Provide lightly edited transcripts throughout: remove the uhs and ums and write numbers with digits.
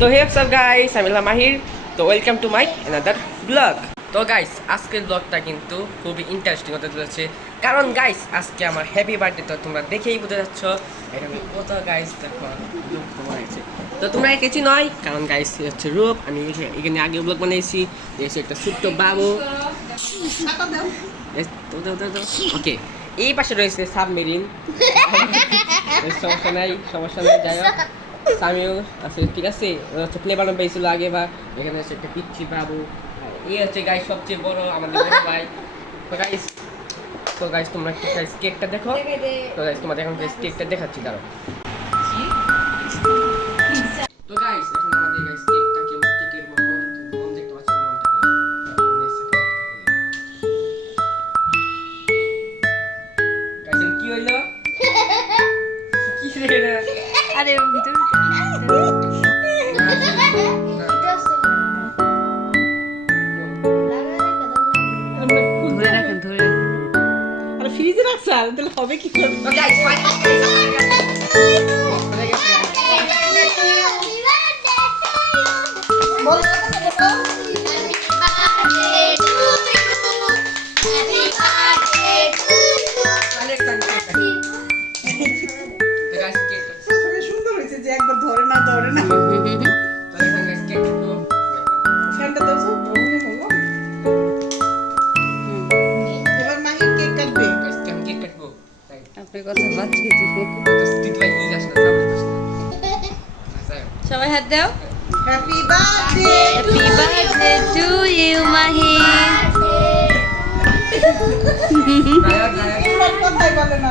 তো হে WhatsApp guys, আমি হলাম মাহির। তো welcome to my another blog. তো গাইস, আজকের ব্লগটা কিন্তু খুবই ইন্টারেস্টিং হতে চলেছে, কারণ গাইস আজকে আমার হ্যাপি বার্থডে। তো তোমরা দেখেই বুঝতে যাচ্ছ এখানে কত গাইস দেখো রূপ তোমার আছে। তো তোমরা এঁকেছি নয়, কারণ গাইস হচ্ছে রূপ। আমি এখানে আগে ব্লগ বানিয়েছি, এসে একটা ছোট্ট বাবু। ওকে, এই পাশে রয়েছে সাবমেরিন। সমস্যা নাই, যাই হোক সামিও আছে, ঠিক আছে। হচ্ছে প্লে বাটন পেয়েছিল আগে, বা এখানে হচ্ছে একটা পিচ্ছি বাবু। এই হচ্ছে গাইস সবচেয়ে বড় আমাদের বড় ভাই। তো গাইস তোমরা একটু গাইস কেকটা দেখো। তো গাইস তোমাদের এখন কেকটা দেখাচ্ছি, দাঁড়াও। তো গাইস এখন আমাদের গাইস কেকটা কেকের মন দেখতে পাচ্ছি, গাইস কি হইলো? কি রে? আরে ভিতরে ধরে রাখেন, ধরে আরে ফ্রিজে রাখছ তাহলে হবে কি করে? তো গাইস বল সুন্দর হয়েছে যে একবার ধরে না ফ্যানটা দাও এবার মাহির কেক কাটবে। আপনার কথা বাচ্চা সবাই হাত দাও। Happy birthday happy birthday to you Mahi. কথাই বলে না,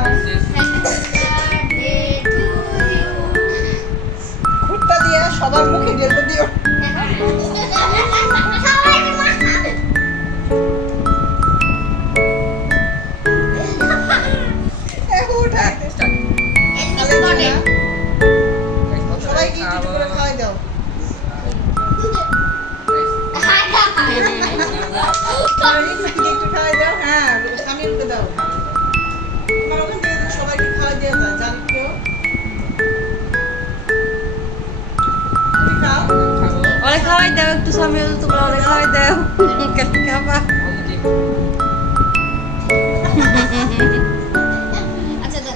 ঘুরটা দিয়ে সবার মুখে ঢেলতে দিও। সবাইকে একটু করে খাওয়াই দাও। একটু খাওয়াই দাও। হ্যাঁ, সামিরকে দাও। তোমার ওখান থেকে সবাইকে খাওয়াই দিয়ে দাও। জানি কেউ তুমি খাও। ওরে খাওয়াই দাও একটু, সামিউল তোমরা ওরে খাওয়াই দাও। কালকে খাবা।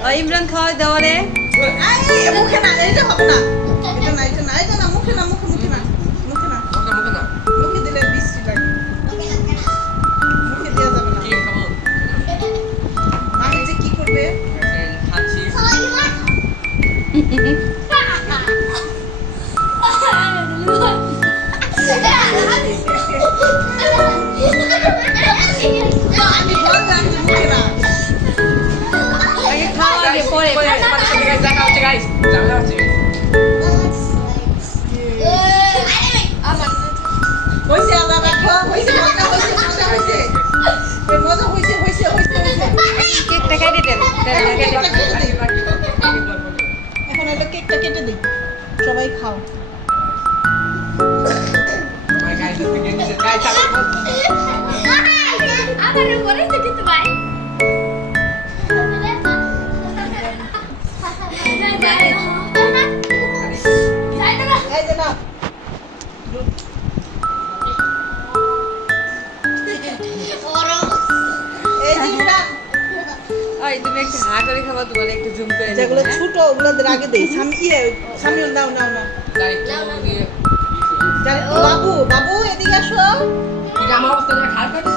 ও ইমরান খাওয়াই দাও ওরে। এই মুখে না, এটা হবে না। এটা না, মুখে না। মুখে দিলে বিশ্রী লাগে। মুখে দেওয়া যাবে না। মামি যে কি করবে? মুখে না। আগে খাওয়া আগে পরে। হয়েছে, আবার রাখো। হয়েছে, মজা হয়েছে। মজা হয়েছে। কেকটা কেটে দেন। এখন হলো কেকটা কেটে দিই, সবাই খাও। এই যে নাও। এই জিনিসটা ওই তুমি একটু হা করে খাবা, তোমার একটু জুম করে নেবো, যেগুলো হ্যাঁ? ছোট ওগুলোদের আগে দেই। সামিউল নাও। বাবু এদিকে আসো। আমার অবস্থা খারাপ করছ।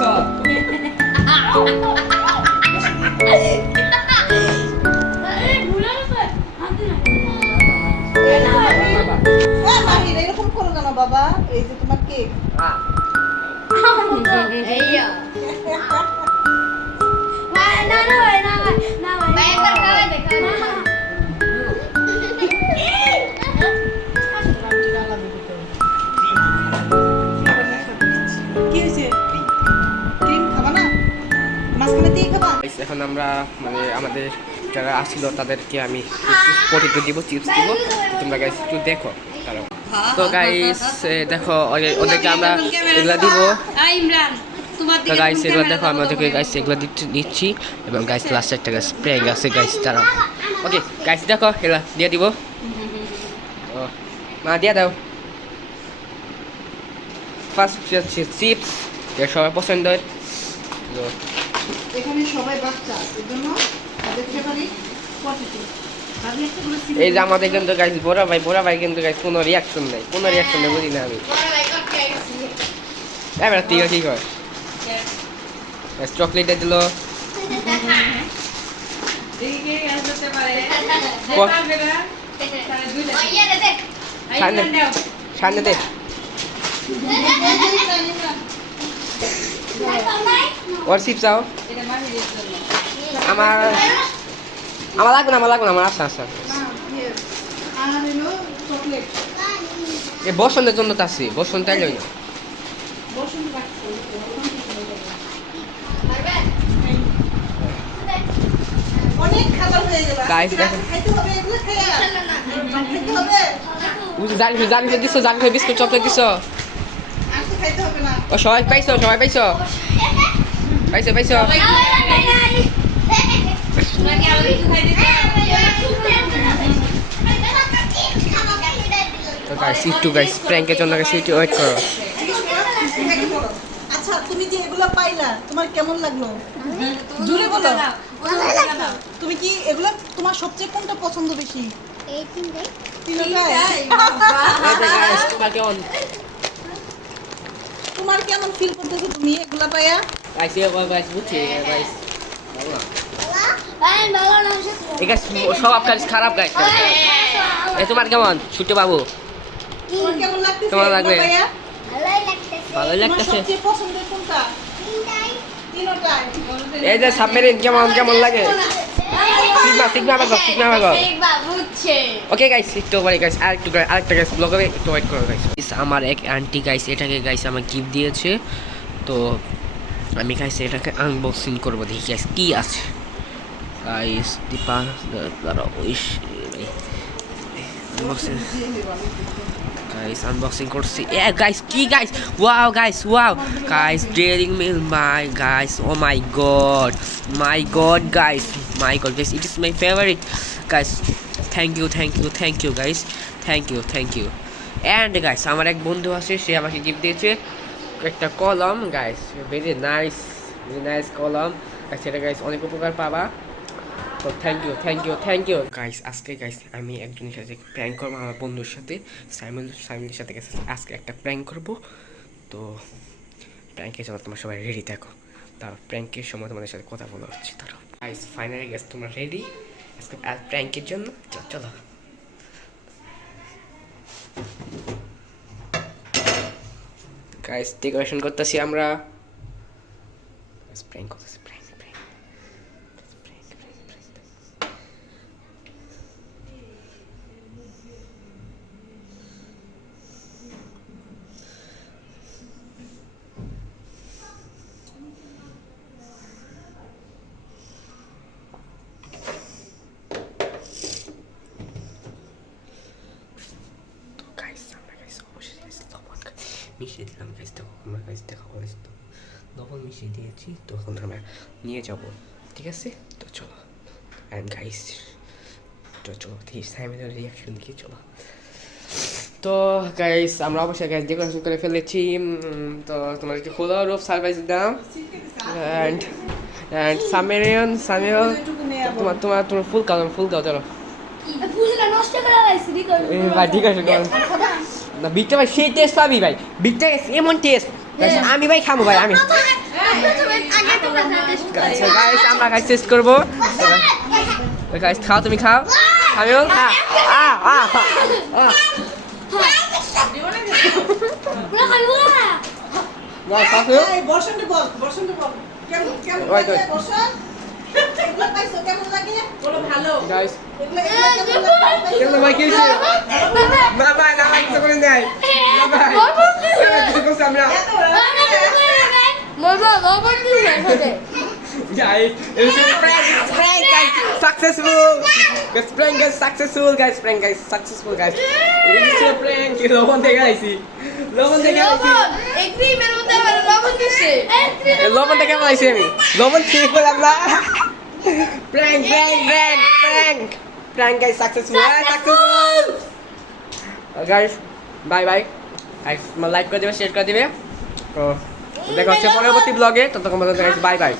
মাহির এরকম করো কেন বাবা? এই যে তোমার কেক। কি হয়েছে? ক্রিম খাবা না? মাঝখানে দিয়ে খাবা? এখন আমরা মানে আমাদের যারা আসছিল তাদেরকে আমি পটেটো দিব, চিপস দিব। তোমরা গাইস একটু দেখো, কারণ তো গাইস দেখো ওদেরকে আমরা এগুলা দিব। ইমরান তোমার তো গাইস এগুলো দেখো, আমি ওদেরকে গাইস এগুলো দিচ্ছি। এবং গাইস লাস্টে একটা গাইস প্র্যাঙ্ক আছে গাইস, দাঁড়াও। ওকে গাইস দেখো এগুলা দিয়ে দিব। ও মা দিয়ে দাও। ফার্স্ট হচ্ছে চিপস, এটা সবার পছন্দের। তো এখানে সবাই বাচ্চা, এর জন্য তাদের ফেভারিট পটেটো। আমি একটা করে এই যে আমাদের কিন্তু গাইস বড় ভাই কিন্তু গাইস কোনো রিয়াকশন নেই, কোনো রিয়াকশন নেই, বুঝি না আমি। এবার ঠিক আছে, ঠিক হয়। চকলেট দিল, এদিকে আসতে পারে What? পারবে না তাহলে দুই লাগে সামনে সামনে দে। ওর চিপস আও, এটা মাহিরের জন্য আমার আমার লাগবে না, আমার আচ্ছা আচ্ছা। আর হলো চকলেট। এ বসন্তের জন্য তো আছে, বসন্ত আইলই না। বসুন রাখতে অনেক খাবার হয়ে গেল। Guys, দেখেন। খাইতে হবে এগুলো খাইয়া। খাইতে হবে। বুঝি জানি দিছো, জানি বিস্কুট চকলেট দিছো। আর তো খাইতে হবে না। ও সবাই পাইছো, পাইছো। নাকি আরো কিছু খাইতে তো গাইস একটু গাইস প্র্যাঙ্কের জন্য গাইস একটু ওয়েট করো। এটাকে বলো। আচ্ছা তুমি যে এগুলো পাইলা তোমার কেমন লাগলো? জুড়ে বলো। তুমি কি এগুলো তোমার সবচেয়ে কোনটা পছন্দ বেশি? এই তিনটে তিনটাই? এই যে গাইস তোমার কেমন তোমার কেমন ফিল করতেছো তুমি এগুলা পাইয়া? গাইস গাইস বুঝছি গাইস। ভাই ভালো না এই গাইস সব আপনার খারাপ গাইস। এই তোমার কেমন ছোট বাবু? তোমার কেমন লাগতেছে কেমন লাগবে? এগুলো পাইয়া? ভালোই লাগতেছে ভালোই তোমার লাগতেছে। সবচেয়ে পছন্দের কোনটা? তিনটাই তিনটাই। এই যে সাবমেরিন কেমন লাগে? সিগমা বাগো। বুঝছে ওকে গাইস একটু পরে গাইস আরেকটা গাইস ব্লগে একটু ওয়েট করো গাইস। আমার এক আন্টি গাইস এটাকে গাইস আমার গিফট দিয়েছে, তো আমি গাইস এটাকে আনবক্সিং করব, দেখি গাইস কি আছে। গাইস দীপা দাঁড়াও উইশ আনবক্সিং আনবক্সিং করছি। এ গাইস কি guys, wow guys dairy milk my guys, oh my god guys, it is my favourite guys. Thank you guys, thank you. And guys আমার এক বন্ধু আছে, সে আমাকে গিফট দিয়েছে একটা কলম গাইস, ভেরি নাইস কলম। সেটা গাইস অনেক উপকার পাবা, তো থ্যাংক ইউ গাইস। আজকে গাইস আমি একজনের সাথে প্র্যাঙ্ক করবো, আমার বন্ধুর সাথে সাইমুলের সাথে গাইস আজকে একটা প্র্যাঙ্ক করবো। তো প্র্যাঙ্কের জন্য তোমরা সবাই রেডি থাকো, তারপর প্র্যাঙ্কের সময় তোমাদের সাথে কথা বলা হচ্ছে। ধরো গাইস ফাইনালি গাইস তোমরা রেডি আজকে প্র্যাঙ্কের জন্য? চলো গাইস ডেকোরেশন করতেছি আমরা, প্র্যাঙ্ক করতেছি, প্র্যাঙ্ক। মিশিয়ে দিলাম গাইস, তো আমরা গাইস দেখা হয়েছ তো লবণ মিশিয়ে দিয়েছি, তখন আমরা নিয়ে যাব, ঠিক আছে? তো চলো অ্যান্ড গাইস চলো সাইমের রিয়াকশন দেখি, চলো। তো গাইস আমরা অবশ্যই গাইস ডেকোরেশন করে ফেলেছি, তো তোমাদেরকে খোলা রূপ সারপ্রাইজ দাম। অ্যান্ড সামিল তোমার ফুল খাও চলো। ফুলটা নষ্ট করে লাইছি নি কই ভাই ঠিক আছে না, বিটটা ভাই সেই টেস্ট পাবি ভাই, বিটটা এমন টেস্ট আমি ভাই খাবো ভাই, আমি আগে তোমরা টেস্ট করো গাইস আমরা গাইস টেস্ট করবো। গাইস খাও, তুমি খাও, আমি খা পুরো খাইবো না গাইস খাও। এই বসন্ত বল কেমন ওই তো। লাগে বসন্ত? এগুলো পাইছো কেমন লাগে? বলো ভালো। গাইস এগুলো কেমন লাগে? কেমন ভাই কি হইছে? না ভাই কিছু করে নাই, না ভাই কিছু করছি আমরা। বাবা বাবা দিলে হবে Guys, it's a prank guys, successful. Guys, prank guys, successful guys, It is a prank. লবণ থেকে আইছি। এই ক্রিমের মধ্যে আবার লবণ দিছে লবণ থেকে আইছি আমি। লবণ ঠিক করলাম না। Prank guys, successful. Guys, bye. Guys, like করে দিবে, শেয়ার করে দিবে। তো দেখা হচ্ছে পরবর্তী ব্লগে, ততক্ষণ পর্যন্ত বাই বাই।